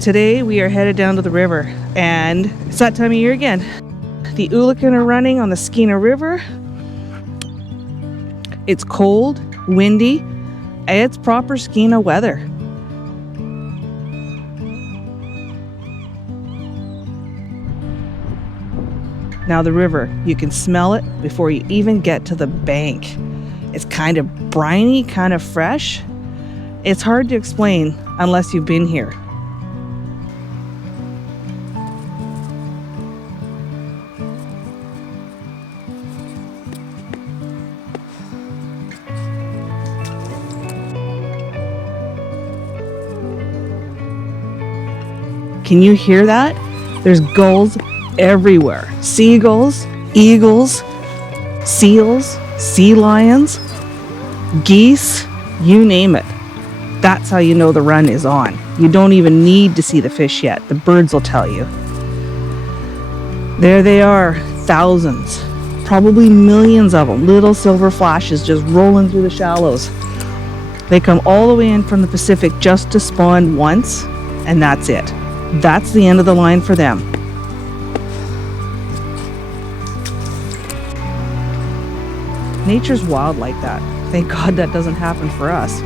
Today we are headed down to the river, and it's that time of year again. The Oolichan are running on the Skeena River. It's cold, windy, and it's proper Skeena weather. Now the river, you can smell it before you even get to the bank. It's kind of briny, kind of fresh. It's hard to explain unless you've been here. Can you hear that? There's gulls everywhere. Seagulls, eagles, seals, sea lions, geese, you name it. That's how you know the run is on. You don't even need to see the fish yet. The birds will tell you. There they are, thousands, probably millions of them, little silver flashes just rolling through the shallows. They come all the way in from the Pacific just to spawn once, and that's it. That's the end of the line for them. Nature's wild like that. Thank God that doesn't happen for us.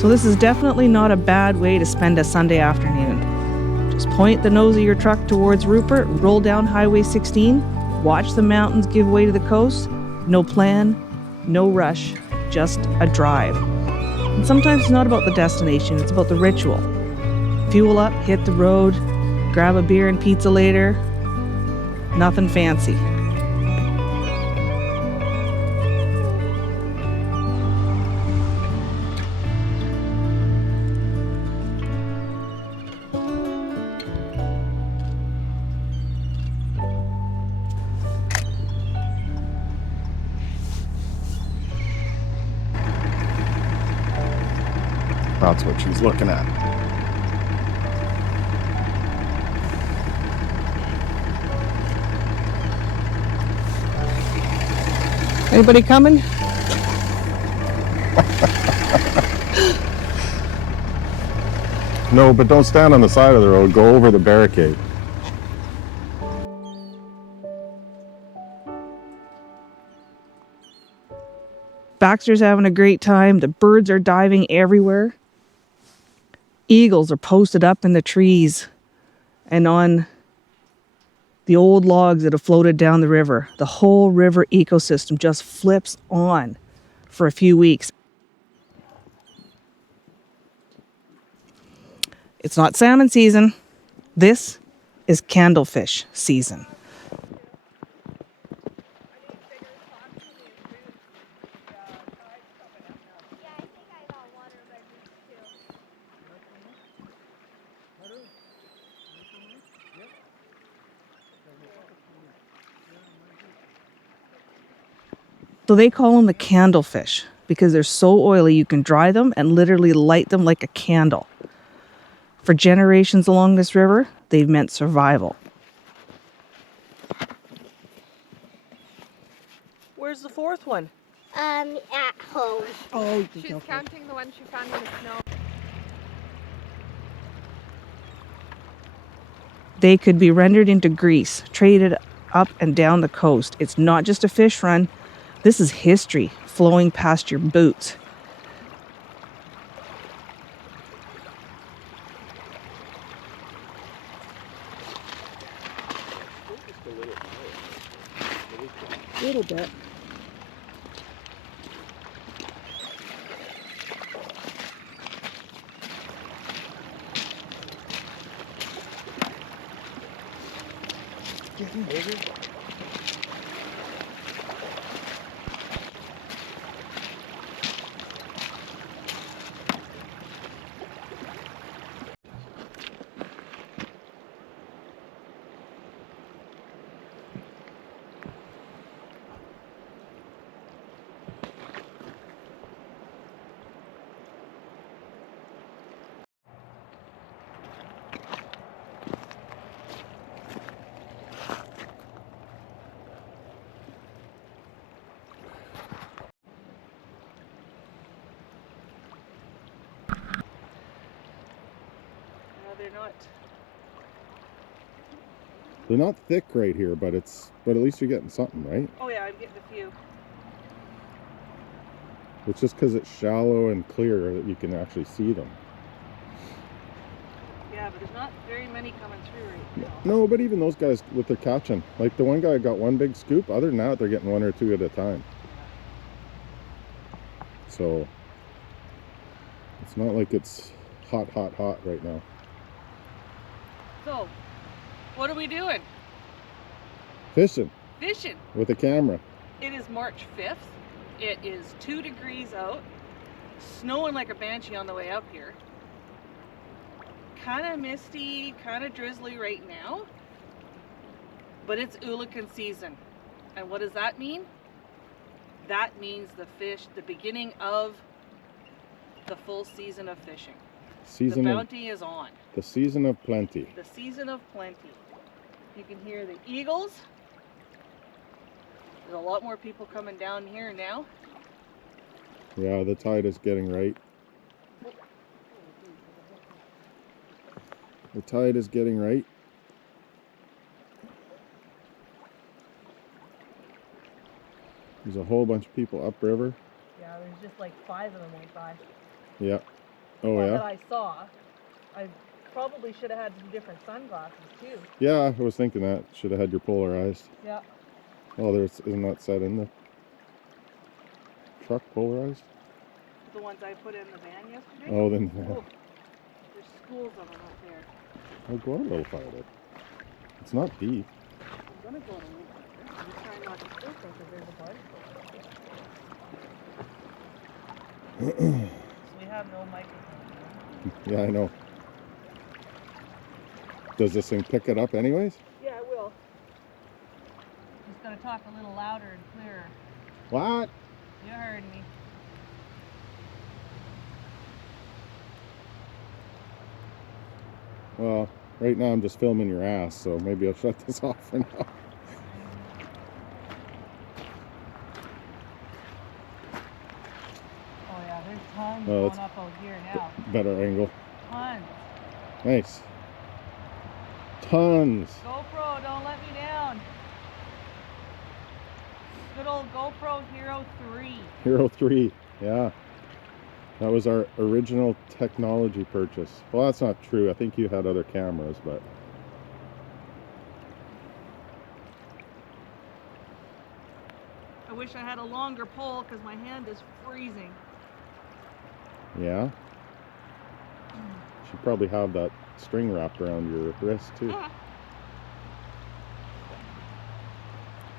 So this is definitely not a bad way to spend a Sunday afternoon. Just point the nose of your truck towards Rupert, roll down Highway 16, watch the mountains give way to the coast. No plan, no rush, just a drive. And sometimes it's not about the destination, it's about the ritual. Fuel up, hit the road, grab a beer and pizza later. Nothing fancy. That's what she's looking at. Anybody coming? No, but don't stand on the side of the road. Go over the barricade. Baxter's having a great time. The birds are diving everywhere. Eagles are posted up in the trees and on the old logs that have floated down the river. The whole river ecosystem just flips on for a few weeks. It's not salmon season. This is candlefish season. So they call them the candlefish because they're so oily you can dry them and literally light them like a candle. For generations along this river, they've meant survival. Where's the fourth one? At home. Oh, she's counting the ones she found in the snow. They could be rendered into grease, traded up and down the coast. It's not just a fish run. This is history flowing past your boots. A little bit. they're not. They're not thick right here, but at least you're getting something, right? Oh yeah, I'm getting a few. It's just because it's shallow and clear that you can actually see them. Yeah, but there's not very many coming through right now. No, but even those guys with their catching, like the one guy got one big scoop. Other than that, they're getting one or two at a time. So it's not like it's hot right now. So, what are we doing? Fishing Fishing. with a camera. It is March 5th. It is 2 degrees out. Snowing like a banshee on the way up here. Kind of misty, kind of drizzly right now. But it's Oolichan season. And what does that mean? That means the beginning of the full season of fishing. The bounty is on. The season of plenty. The season of plenty. You can hear the eagles. There's a lot more people coming down here now. Yeah, the tide is getting right. The tide is getting right. There's a whole bunch of people upriver. Yeah, there's just like 5 of them went by. Yeah. Oh That yeah. I saw. I probably should have had some different sunglasses too. Yeah, I was thinking that. Should have had your polarized. Yeah. Oh, isn't that set in the truck polarized? The ones I put in the van yesterday. Oh, then Oh, there's schools of them up there. I'll go out a little farther. It's not deep. I'm gonna go a little farther. I'm just trying not to spill them because there's a bunch. So we have no microphone. Yeah, I know. Does this thing pick it up anyways? Yeah, I will. Just gonna talk a little louder and clearer. What? You heard me. Well, right now I'm just filming your ass, so maybe I'll shut this off for now. Oh yeah, there's tons Oh, going up out here now. Better angle. Tons. Nice. Tons. GoPro, don't let me down. Good old GoPro Hero 3. Hero 3, yeah. That was our original technology purchase. Well, that's not true. I think you had other cameras, but... I wish I had a longer pole because my hand is freezing. Yeah? Should probably have that string wrapped around your wrist, too.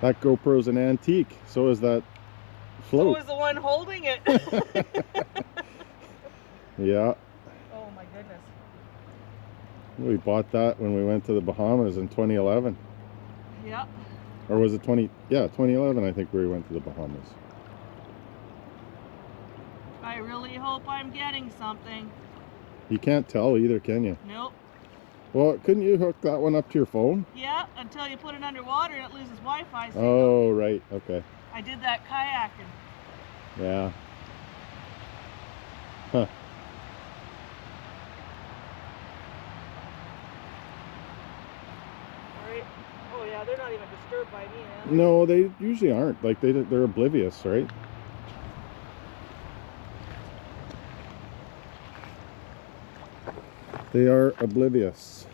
That GoPro's an antique. So is that float. So is the one holding it. Yeah. Oh my goodness. We bought that when we went to the Bahamas in 2011. Yep. Or was it 2011 I think we went to the Bahamas. I really hope I'm getting something. You can't tell either, can you? Nope. Well, couldn't you hook that one up to your phone? Yeah, until you put it underwater and it loses Wi-Fi signal. Oh, right. Okay. I did that kayaking. Yeah. Huh. Alright. Oh yeah, they're not even disturbed by me, man. No, they usually aren't. Like they're oblivious, right? They are oblivious.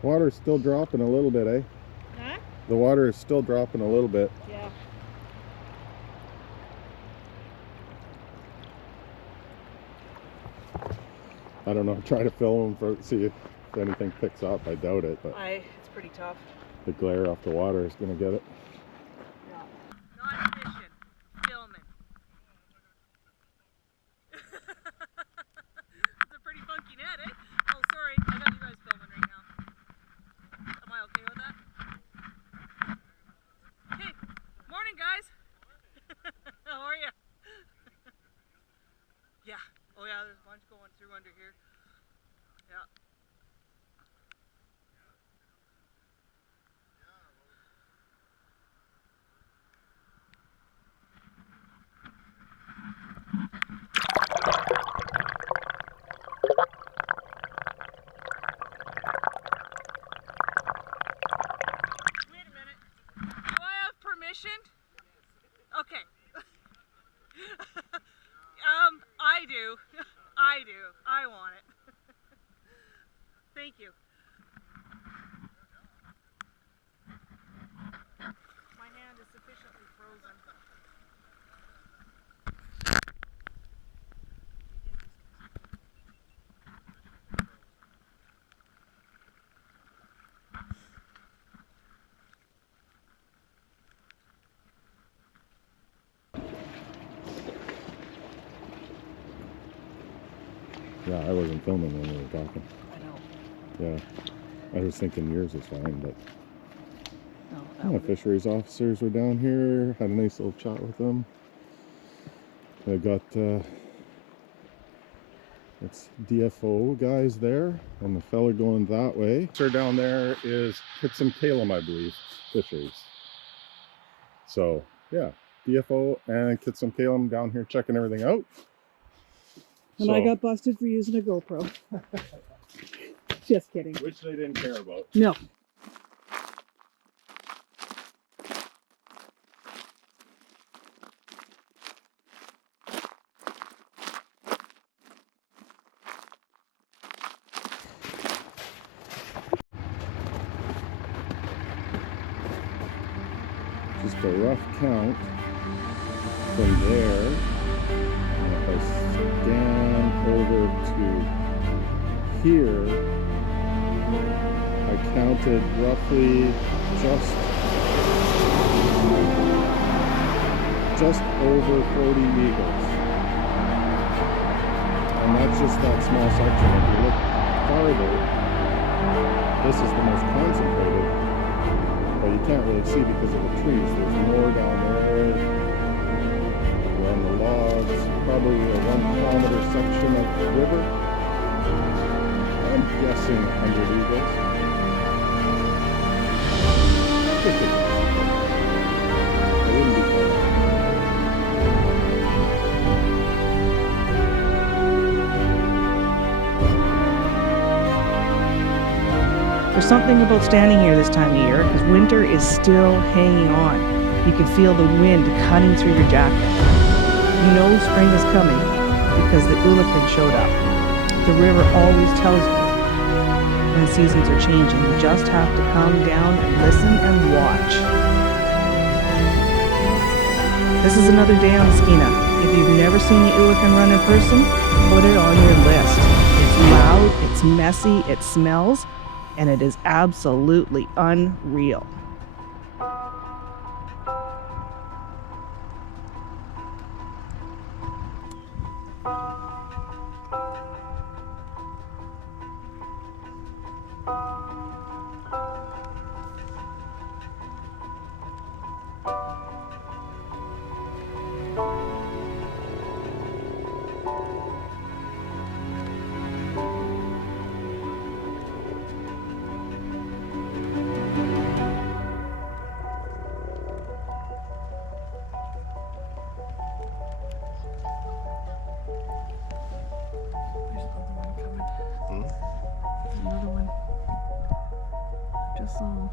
Water's still dropping a little bit, eh? Huh? The water is still dropping a little bit. Yeah. I don't know. Try to film for see if anything picks up. I doubt it, but It's pretty tough. the glare off the water is going to get it. Yeah. Not fishing, filming. It's a pretty funky net, eh? Oh, sorry. I got you guys filming right now. Am I okay with that? Hey, morning, guys. How are you? Yeah. Oh, yeah, there's a bunch going through under here. Yeah. Yeah, I wasn't filming when we were talking. I know. Yeah, I was thinking yours is fine, but No, yeah, fisheries officers were down here. Had a nice little chat with them. I got it's DFO guys there, and the fella going that way. Sir down there is Kitsim I believe, fisheries. So yeah, DFO and Kitsim down here checking everything out. And I got busted for using a GoPro. Just kidding. Which they didn't care about. No. Just a rough count from there. And if I scan over to here, I counted roughly just over 40 eagles. And that's just that small section. If you look farther, this is the most concentrated, but you can't really see because of the trees. There's more down there, around the logs, probably a 1 kilometer section of the river. I'm guessing 100 eagles. I wouldn't be far off. There's something about standing here this time of year because winter is still hanging on. You can feel the wind cutting through your jacket. You know spring is coming because the Oolichan showed up. The river always tells you when seasons are changing. You just have to come down and listen and watch. This is another day on Skeena. If you've never seen the Oolichan run in person, put it on your list. It's loud, it's messy, it smells, and it is absolutely unreal. There's another one. Just saw him.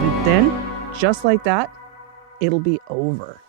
And then, just like that, it'll be over.